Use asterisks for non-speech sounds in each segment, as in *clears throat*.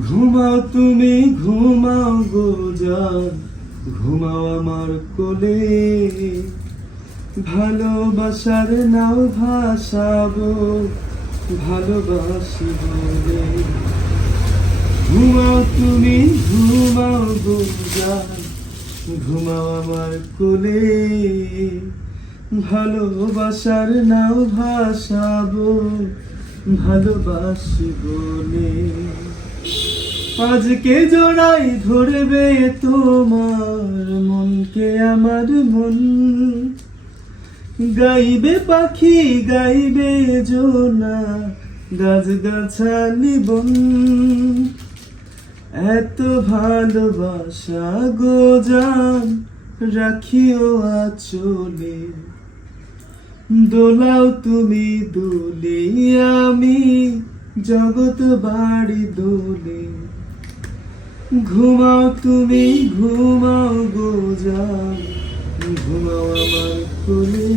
ঘুমাও তুমি, ঘুমাও গো জান ঘুমাও আমার কোলে। ভালোবাসার নাও ভাসাবো, ভালোবাসি বলে। ঘুমাও তুমি, ঘুমাও গো জান ঘুমাও আমার কোলে। ভালোবাসার নাও ভাসাবো, ভালোবাসি বলে। আজকে জড়াই ধরবে তোমার মনকে আমার মন। গাইবে পাখি, গাইবে জোনা গাছ গাছালি বন এত ভালোবাসা গো রাখিও আচলে। দোলাও তুমি দোলে আমি। জগৎ বাড়ি দোলে। ঘুমাও তুমি, ঘুমাও গো ঘুমাও আমার কোলে।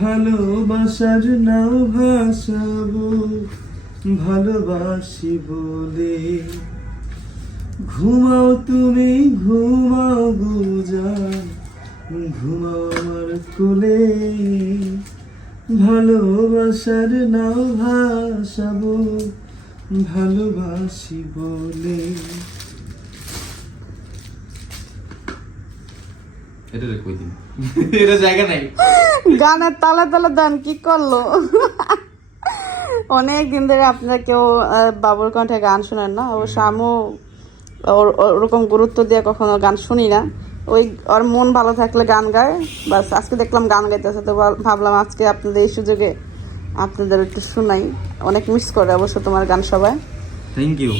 ভালোবাসার নাও ভাসাবো, ভালোবাসি বলে। ঘুমাও তুমি, ঘুমাও গো জান ঘুমাও আমার কোলে। ভালোবাসার নাও ভাসাবো ভালোবাসি বলে। এটা কই দিন? *laughs* এটা জায়গা নাই। গানের তালে তালে দান কি করল? অনেক দিন ধরে আপনারা কেউ বাবুর কণ্ঠে গান শোনেন না। অবশ্য আমিও ওর- ওরকম গুরুত্ব দিয়ে কখনো গান শুনি না। ওই ওর মন ভালো থাকলে গান গায়। বাস আজকে দেখলাম গান গাইতেছে তো ভাবলাম আজকে আপনাদের এই সুযোগে আপনাদের একটু শোনাই। অনেক মিস করে অবশ্য তোমার গান সবাই। থ্যাংক ইউ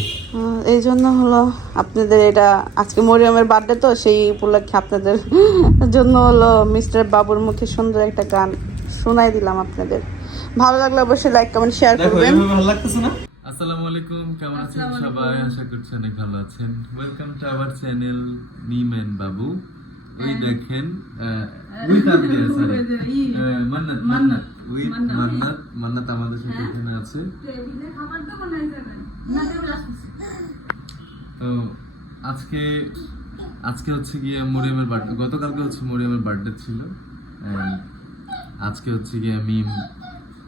এই জন্য হলো আপনাদের এটা আজকে মরিয়মের বার্থডে তো সেই উপলক্ষে আপনাদের *laughs* জন্য হলো মিস্টার বাবুর মুখে সুন্দর একটা গান শোনাই দিলাম আপনাদের। ভালো লাগলে অবশ্যই লাইক কমেন্ট শেয়ার করবেন। ভালো লাগতেছে না? আসসালামু আলাইকুম কেমন আছেন সবাই? আশা করছি অনেক ভালো আছেন। Welcome to our channel and বাবু ওই দেখেন উইথ আবদিয়া সরি মান্নাত মান্নাত। উইথ মান্নাত। মান্নাত। আমাদের সাথে এখানে আছে। তো আজকে আজকে হচ্ছে গিয়ে মরিয়মের বার্থডে গতকালকে হচ্ছে মরিয়মের বার্থডে ছিল। আজকে হচ্ছে গিয়ে মিম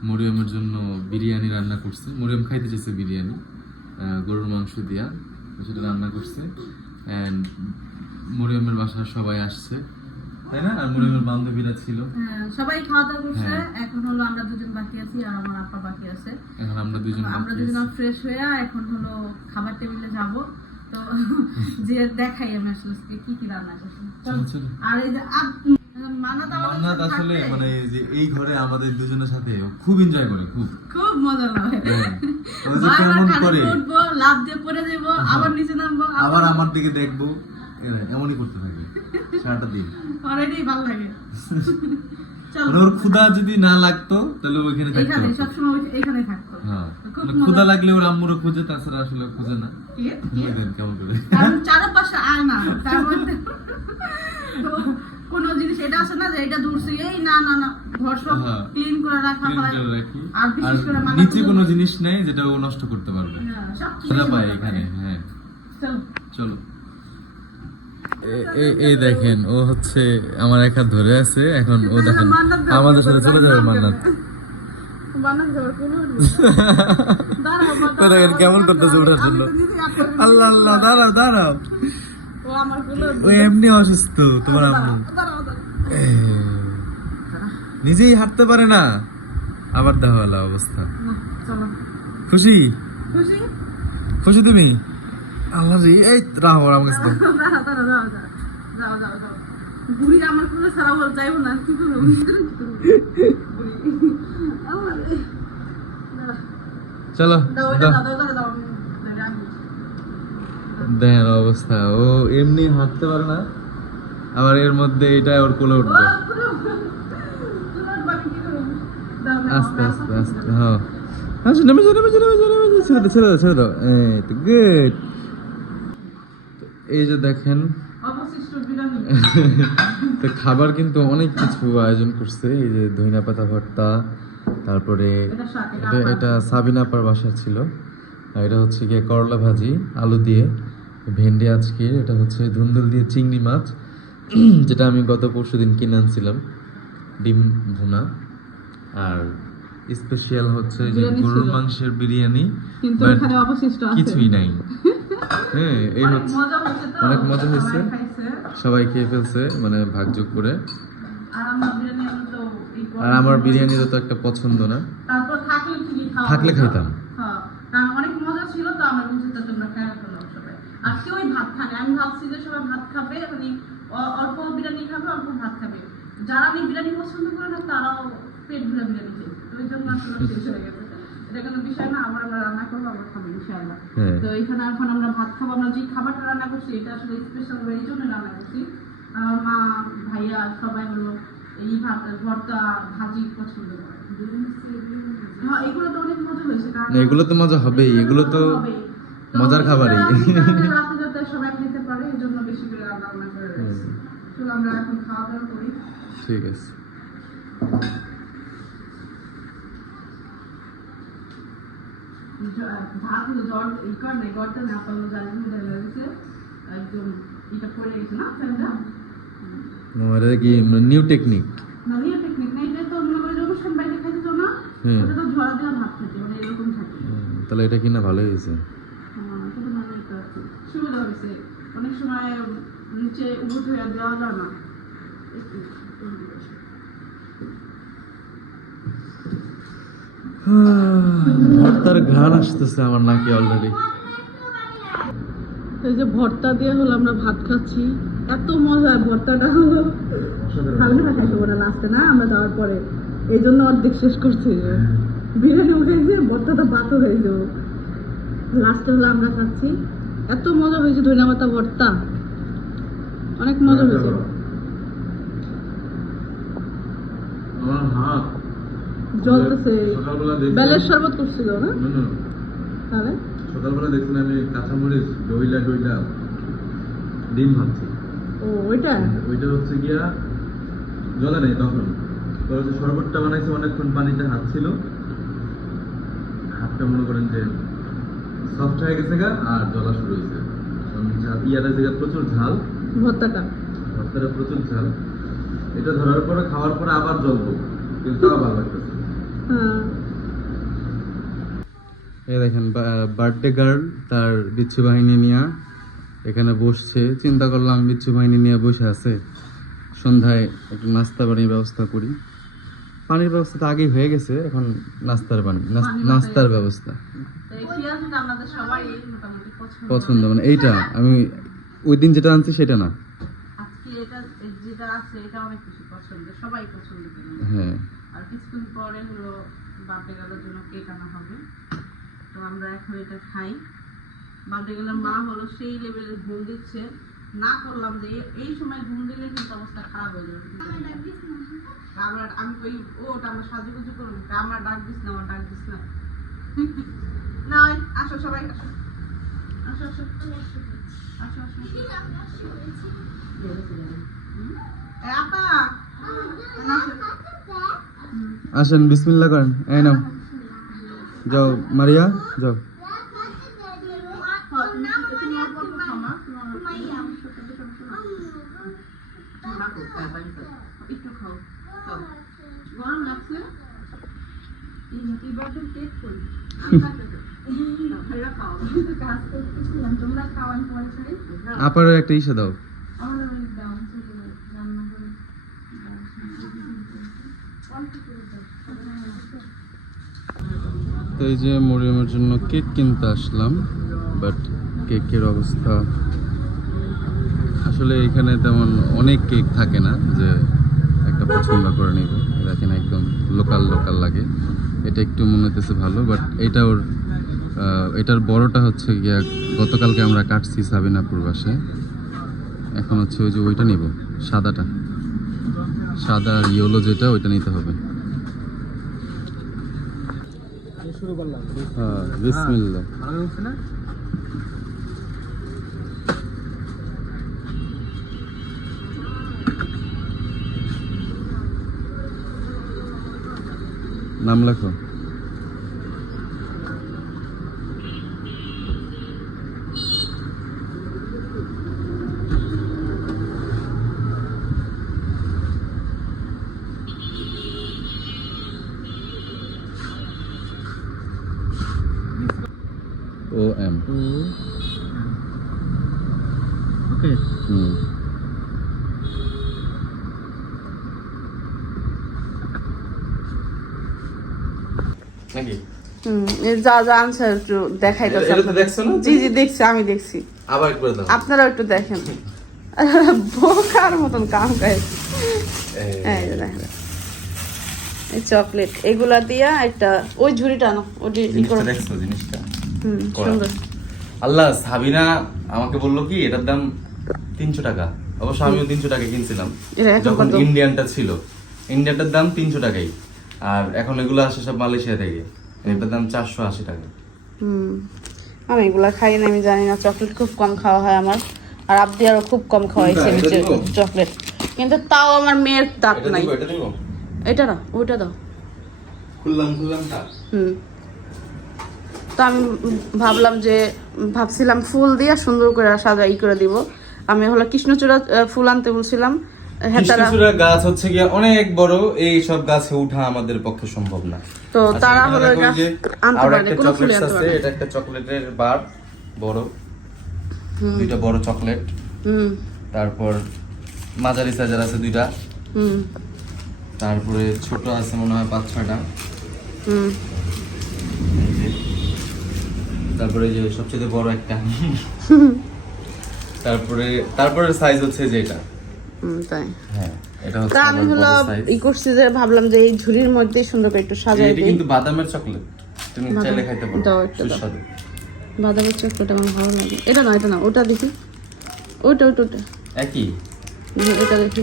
মরিয়মের জন্য বিরিয়ানি রান্না করছে। মরিয়ম খাইতে চাইছে বিরিয়ানি গরুর মাংস দিয়া সেটা রান্না করছে। অ্যান্ড মরিয়মের বাসায় সবাই আসছে। তাই না? আর মরিয়মের বান্ধবীরা ছিল। হ্যাঁ, সবাই খাওয়া দাওয়া করছে। হ্যাঁ। এখন হলো আমরা দুজন বাকি আছি আর আমার আপা বাকি আছে। এখন আমরা দুজন আমরা দুজন ফ্রেশ হয়ে এখন হলো খাবার টেবিলে যাব। তো *laughs* যে দেখাই আমি আসলে কি কি রান্না করছি। আর এই যে আপ- মান্নাত আসলে মানে এই যে এই ঘরে আমাদের দুজনের সাথে খুব এনজয় করে খুব। খুব মজা লাগে। হ্যাঁ। ও যে কেমন করে। উঠবো লাভ দিয়ে পড়ে যাব আবার নিচে নামবো আবার আমার দিকে দেখব। এমনই করতে থাকে সারাটা দিন। অলরেডি ভালো লাগে। মানে ওর ক্ষুধা যদি না লাগতো তাহলে ওইখানে থাকতে সবসময় এখানে থাকতো। হ্যাঁ। মানে ক্ষুধা লাগলে ওর আম্মুরও খুঁজে তাছাড়া আসলে খুঁজে না। কেমন করে। চারপাশে আয় না তার মধ্যে তো *laughs* কোনো জিনিস এটা আছে না যে এটা দূর থেকে এই না না না ঘর সব হ্যাঁ। ক্লিন করে রাখা হয়। আর বিশেষ করে মাথা নিচে কোনো জিনিস নেই যেটা ও নষ্ট করতে পারবে। হ্যাঁ, সব সেটা পাই এখানে হ্যাঁ। চলো। চলো এই দেখেন ও হচ্ছে আমার এক হাত ধরে আছে এখন ও দেখেন আমাদের সাথে চলে যাবে মান্নাত *laughs* কেমন করতেছে ওঠার জন্য। আল্লাহ আল্লাহ দাঁড়াও দাঁড়াও। ও এমনি অসুস্থ তোমার আম্মু। নিজেই হাঁটতে পারে না। আবার দেওয়ালা অবস্থা। খুশি? খুশি? তুমি? আল্লাহ রে এই রাহো আমার কাছে বুড়ি আমার কোনো সারা বল যাইবো না কি করব। চলো দাও দাও। দাও দাও অবস্থা। ও এমনি হাঁটতে পারে না, আবার এর মধ্যে এটা ওর কোলে উঠবে। আস্তে আস্তে আস্তে হ্যাঁ। দাও এই যে দেখেন, *laughs* তো খাবার কিন্তু অনেক কিছু আয়োজন করছে। এই যে ধইনা পাতা ভর্তা, তারপরে এটা এটা সাবিনা আপার বাসা ছিল। আর এটা হচ্ছে গিয়ে করলা ভাজি, আলু দিয়ে। ভেন্ডি আজকে এটা হচ্ছে ধুন্দুল দিয়ে চিংড়ি মাছ *clears throat* যেটা আমি গত পরশু দিন কিনে আনছিলাম ডিম ভুনা। আর স্পেশাল হচ্ছে যে গরুর মাংসের বিরিয়ানি কিন্তু এখানে অবশিষ্ট আছে। কিছুই নাই। *laughs* হ্যাঁ এই হচ্ছে তো অনেক মজা হয়েছে। সবাই খেয়ে ফেলছে মানে ভাগযোগ করে। আর আমার বিরিয়ানি তো একটা পছন্দ না। থাকলে খাইতাম। হ্যাঁ কারণ অনেক মজা ছিল তো আমরা বলছি তো তোমরা খাই ফেলো সবাই আর কেউই ভাত খায় না। আমি ভাবছি যে সবাই ভাত খাবে মানে অল্প বিরিয়ানি খাবে অল্প ভাত খাবে যারা আমি বিরিয়ানি পছন্দ করে না তারাও পেট ভরে বিরিয়ানি খেয়ে তো ওই জন্য আসলে শেষ হয়ে গেছে এটা কোনো বিষয় না আবার আমরা রান্না করব আবার খাব ইনশাআল্লাহ হ্যাঁ। তো এখানে এখন আমরা ভাত খাব আমরা যে খাবারটা রান্না করছি এটা আসলে স্পেশাল এই জন্য রান্না করছি আমার মা ভাইয়া সবাই হলো এই ভাত ভর্তা ভাজি পছন্দ করে হ্যাঁ এগুলো তো অনেক মজা হয়েছে এগুলো তো মজা হবেই এগুলো তো হবেই। তো মজার খাবারই। *laughs* ঠিক আছে। ভাত হলো জ্বর এই কর নাই জ্বরটা না পারল জানি মধ্যে লেগেছে একদম এটা পড়ে গেছে না ফ্যানটা? ও, কি নিউ টেকনিক না নিয়ে টেকনিক না এটা তো মনে করে যে অনুষ্ঠান খাইতে তো না। ওটা তো ঝরা ভাত থাকে মানে এরকম থাকে। তাহলে এটা কিনা ভালোই হয়েছে হ্যাঁ, কিন্তু মানে এটা সুবিধা হয়েছে অনেক সময় হয়ে দেওয়া যায় না। ভর্তার ঘ্রাণ আসতেছে আমার নাকি অলরেডি এই যে ভর্তা দিয়ে হলো আমরা ভাত খাচ্ছি। এত মজা ভর্তাটা হলো। হালকা খাইতে ওরা লাস্টে না আমরা যাওয়ার পরে। এই জন্য অর্ধেক শেষ করছি। বিরিয়ানি উঠেছে ভর্তাটা বাতো হয়ে যাব লাস্টে হলো আমরা খাচ্ছি। এত মজা হয়েছে ধনিয়া পাতা ভর্তা। অনেক মজা হয়েছে। আমার হাত জ্বলতেছে। বেলের শরবত করছিল না? না, না, তাহলে? সকালবেলা দেখছিলাম আমি কাঁচামরিচ ডইলা ডইলা ডিম ভাবছি ও ওইটা? ওইটা হচ্ছে গিয়া জলে নেই তখন। তো হচ্ছে শরবতটা বানাইছে অনেকক্ষণ পানিতে হাত ছিল হাতটা মনে করেন যে সফট হয়ে গেছে গা আর জ্বলা শুরু হয়েছে। প্রচুর ঝাল। ভর্তাটা। ভর্তাটা প্রচুর ঝাল। এটা ধরার পরে খাওয়ার পরে আবার জ্বলবো কিন্তু ভালো লাগতেছে হ্যাঁ। এই দেখেন বার্থডে গার্ল তার বিচ্ছু বাহিনী নিয়ে এখানে বসছে। চিন্তা করলাম বিচ্ছু বাহিনী নিয়ে বসে আছে। সন্ধ্যায় একটু নাস্তা পানির ব্যবস্থা করি। পানির ব্যবস্থা তো আগেই হয়ে গেছে এখন নাস্তার পানি নাস- নাস্তার ব্যবস্থা। পছন্দ মানে এইটা আমি ওই দিন যেটা আনছি সেটা না। আজকে এটা যেটা আছে এটা অনেক বেশি পছন্দ। সবাই পছন্দ করে। হ্যাঁ। আর কিছুক্ষণ পরে হলো বার্থডে গেলার জন্য কেক আনা হবে। তো আমরা এখন এটা খাই। বার্থডে গেলার মা হলো সেই লেভেলের ঘুম দিচ্ছে। না করলাম যে এই- সময় ঘুম দিলে কিন্তু অবস্থা খারাপ হয়ে যাবে। আমরা আমি কই ওটা আমরা সাজুগুজু করব আমরা ডাক দিস না আমার ডাক দিস না। আসো সবাই আসো। আসো আসো। আসেন বিসমিল্লা করেন। এই নাও। যাও মারিয়া যাও। গরম লাগছে? *laughs* আপারও একটা ইসে দাও। তো এই যে মরিয়মের জন্য কেক কিনতে আসলাম, বাট কেকের অবস্থা, আসলে এখানে তেমন অনেক কেক থাকে না যে একটা পছন্দ করে নিব দেখেন একদম লোকাল লোকাল লাগে এটা একটু মনে হতেছে ভালো বাট এটা ওর এটার বড়টা হচ্ছে গিয়া গতকালকে আমরা কাটছি সাবিনাপুর বাসায় এখন হচ্ছে ওই যে ওইটা নিব, সাদাটা। সাদা আর ইয়েলো যেটা, ওইটা নিতে হবে। হ্যাঁ নাম লেখো ও এম ওকে হুম নাকি? যা যা আনসার একটু দেখাই তো এটা তো দেখছ না? জি জি দেখছি আমি দেখছি। আবার করে দাও। আপনারাও একটু দেখেন। *laughs* বোকার মতন কাম গায়ে এই যে দেখেন। এই চকলেট এগুলা দিয়া একটা ওই ঝুড়িটা আনো ওটি ই জিনিসটা করো। দেখছ জিনিসটা? হুম সুন্দর। আল্লাহ সাবিনা আমাকে বলল কি এটার দাম তিনশো টাকা। অবশ্য আমিও তিনশো টাকা কিনছিলাম। যখন ইন্ডিয়ানটা ছিল। ইন্ডিয়ানটার দাম তিনশো টাকাই। আর এখন এগুলো আসে সব মালয়েশিয়া থেকে। এটার দাম চারশো আশি টাকা। হুম। আমি এগুলা খাই না আমি জানি না চকলেট খুব কম খাওয়া হয় আমার। আর আবদি আরও খুব কম খাওয়াইছে? চকলেট। কিন্তু তাও আমার মেয়ের দাঁত নাই। এটা না ওইটা দাও। খুললাম খুললাম হুম। তো আমি ভাবলাম যে ভাবছিলাম ফুল দিয়ে সুন্দর করে সাজা ই করে দিব। আমি হলো কৃষ্ণচূড়া ফুল আনতে বলছিলাম। হেতারা গাছ হচ্ছে গিয়ে অনেক বড় এই সব গাছে উঠা আমাদের পক্ষে সম্ভব না। তো আচ্ছা, তারা হলো যে একটা চকলেট আছে এটা একটা চকলেটের বার বড়। দুইটা বড় চকলেট তারপর মাঝারি সাইজের আছে দুইটা। হুম। তারপরে ছোট আছে মনে হয় পাঁচ ছয়টা। তারপরে যে সবচেয়ে বড় একটা। তারপরে তারপরে সাইজ হচ্ছে যে এটা। হুম তাই। হ্যাঁ এটা হচ্ছে তা আমি হলো বড় size। ই করছি যে ভাবলাম যে এই ঝুড়ির মধ্যে সুন্দর করে একটু সাজাই এটা দিই। কিন্তু বাদামের চকলেট তুমি বাদাম। চাইলে খাইতে পারো। দাও একটা দাও। সুস্বাদু। বাদামের চকলেট আমার ভালো লাগে। এটা না এটা না ওটা দেখি। ওইটা ওইটা ওটা একই? হুম, এটা দেখি।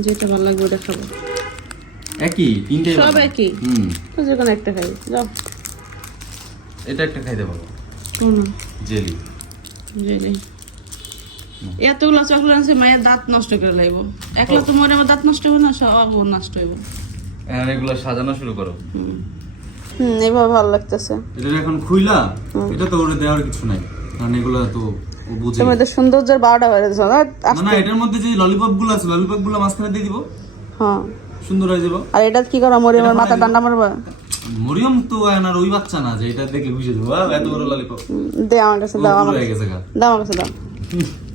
যেটা ভালো লাগবে ওটা খাব। একই? সব একই? হুম। তো যে কোনো একটা খাই। যাও। এটা একটা খাইতে পারো। কোনো জেলি। জেলি। এতগুলো চকলেট আছে মায়ের দাঁত নষ্ট করে লাগবো একলা তো মনে আমার দাঁত নষ্ট হবে না সব নষ্ট হইব। এখন এগুলো সাজানো শুরু করো। হুম। এভাবে ভালো লাগতেছে। এটা এখন খুইলা এটা তো ওরে দেওয়ার কিছু নাই কারণ এগুলো তো ও বুঝে তুমি তো সৌন্দর্যের বারোটা বেড়ে দিচ্ছ না? না এটার মধ্যে যে ললিপপগুলো আছে ললিপপগুলো মাঝখানে দিয়ে দিব। হ্যাঁ। সুন্দর হয়ে যাব। আর এটা কি করা মরি আমার মাথা ডান্ডা মারবা? মরিয়ম তো ওই বাচ্চা না যে এটা দেখলে বুঝে যাব। এত বড় ললিপপ। দে আমার কাছে দাও আমার হয়ে দাও আমার কাছে দাও। *laughs*